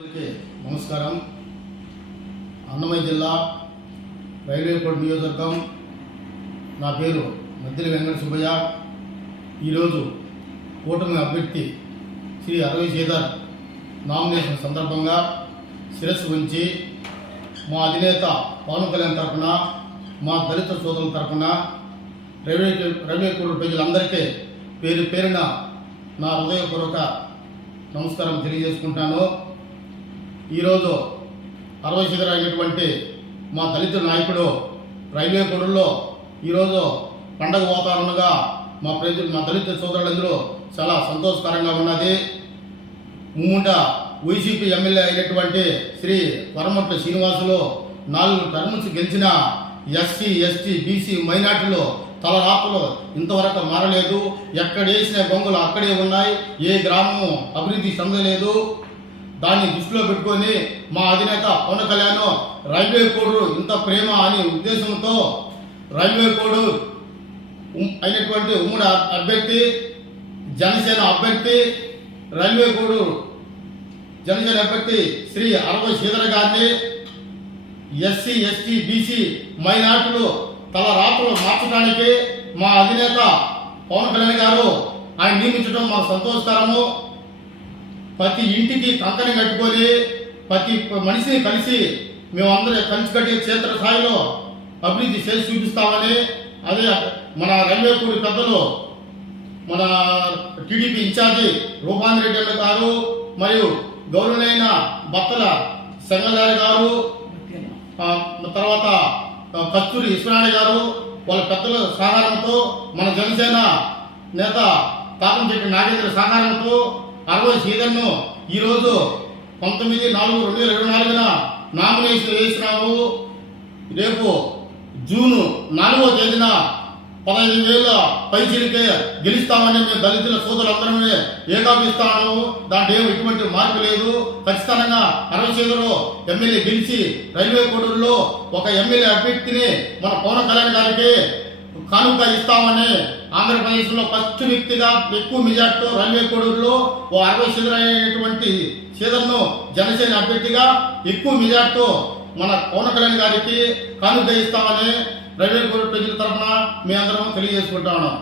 నమస్కారం. అన్నమయ్య జిల్లా railway code నియోజకవర్గం. నా పేరు మద్దిలి వెంకట సుబ్బయ్య. ఈరోజు కూటమి అభ్యర్థి శ్రీ అరవి శ్రీధర్ నామినేషన్ సందర్భంగా శిరస్సు ఉంచి మా అధినేత పవన్ కళ్యాణ్ తరఫున మా దళిత సోదరుల తరఫున రైల్వే రైల్వే కోడ్ ప్రజలందరికీ పేరు పేరున నా హృదయపూర్వక నమస్కారం తెలియజేసుకుంటాను. ఈరోజు అరవై అయినటువంటి మా దళిత నాయకుడు రైల్వే కొడుల్లో ఈరోజు పండగ వాతావరణంగా మా ప్రజ మా దళిత సోదరులందరూ చాలా సంతోషకరంగా ఉన్నది. ముందుంట వైసీపీ ఎమ్మెల్యే అయినటువంటి శ్రీ వరమట్ల శ్రీనివాసులు నాలుగు టర్మ్స్ గెలిచిన ఎస్సీ ఎస్టీ బీసీ మైనార్టీలు తలరాపులు ఇంతవరకు మారలేదు. ఎక్కడ వేసిన బొంగులు అక్కడే ఉన్నాయి. ఏ గ్రామము అభివృద్ధి చెందలేదు. దాన్ని దృష్టిలో పెట్టుకొని మా అధినేత పవన్ కళ్యాణ్ రైల్వే కోడు ఇంత ప్రేమ అనే ఉద్దేశంతో రైల్వే కోడు అయినటువంటి ఉమ్మడి అభ్యర్థి జనసేన అభ్యర్థి రైల్వే కోడు జనసేన అభ్యర్థి శ్రీ అరవ శ్రీధర్ గారిని ఎస్సీ ఎస్టీ బీసీ మైనార్టీలు తల రాత్రులు మార్చడానికి మా అధినేత పవన్ కళ్యాణ్ గారు ఆయన నియమించడం మాకు సంతోషకరము. ప్రతి ఇంటికి కంకణం కట్టుకొని ప్రతి మనిషిని కలిసి మేమందరం కలిసి కట్టి క్షేత్ర స్థాయిలో అభివృద్ధి చేసి చూపిస్తామని అదే మన రైల్వే కూడి పెద్దలు మన టీడీపీ ఇన్ఛార్జి రూపాంత్ రెడ్డి గారు మరియు గౌరవనైన భక్తుల సంగదారి గారు తర్వాత కస్తూరి విశ్వనారాయణ గారు వాళ్ళ పెద్దల సహకారంతో మన జనసేన నేత తాకంచెట్టి నాగేంద్ర సహకారంతో అరవై సీజన్ను ఈరోజు పంతొమ్మిది నాలుగు రెండు వేల ఇరవై నాలుగున నామినేషన్ వేసినాము రేపు జూన్ నాలుగో తేదీన పదహైదు వేల పైచీలకే గెలుస్తామని మేము దళితుల సోదరులందరమే ఏకాపిస్తాము దాంట్లో ఏమి ఎటువంటి మార్పు లేదు. ఖచ్చితంగా అరవై చేతులు ఎమ్మెల్యే గెలిచి రైల్వే కోడూరులో ఒక ఎమ్మెల్యే అభ్యర్థిని మన పవన్ కళ్యాణ్ గారికి కానుక ఇస్తామని ఆంధ్రప్రదేశ్లో ఫస్ట్ వ్యక్తిగా ఎక్కువ మెజార్టీతో రైల్వే కోడూరులో ఓ అరవై సీదరైనటువంటి సీదర్ను జనసేన అభ్యర్థిగా ఎక్కువ మెజార్టీతో మన పవన్ కళ్యాణ్ గారికి కానుక ఇస్తామని రైల్వే కోడూరు ప్రజల తరఫున మీ అందరం తెలియజేసుకుంటా ఉన్నాం.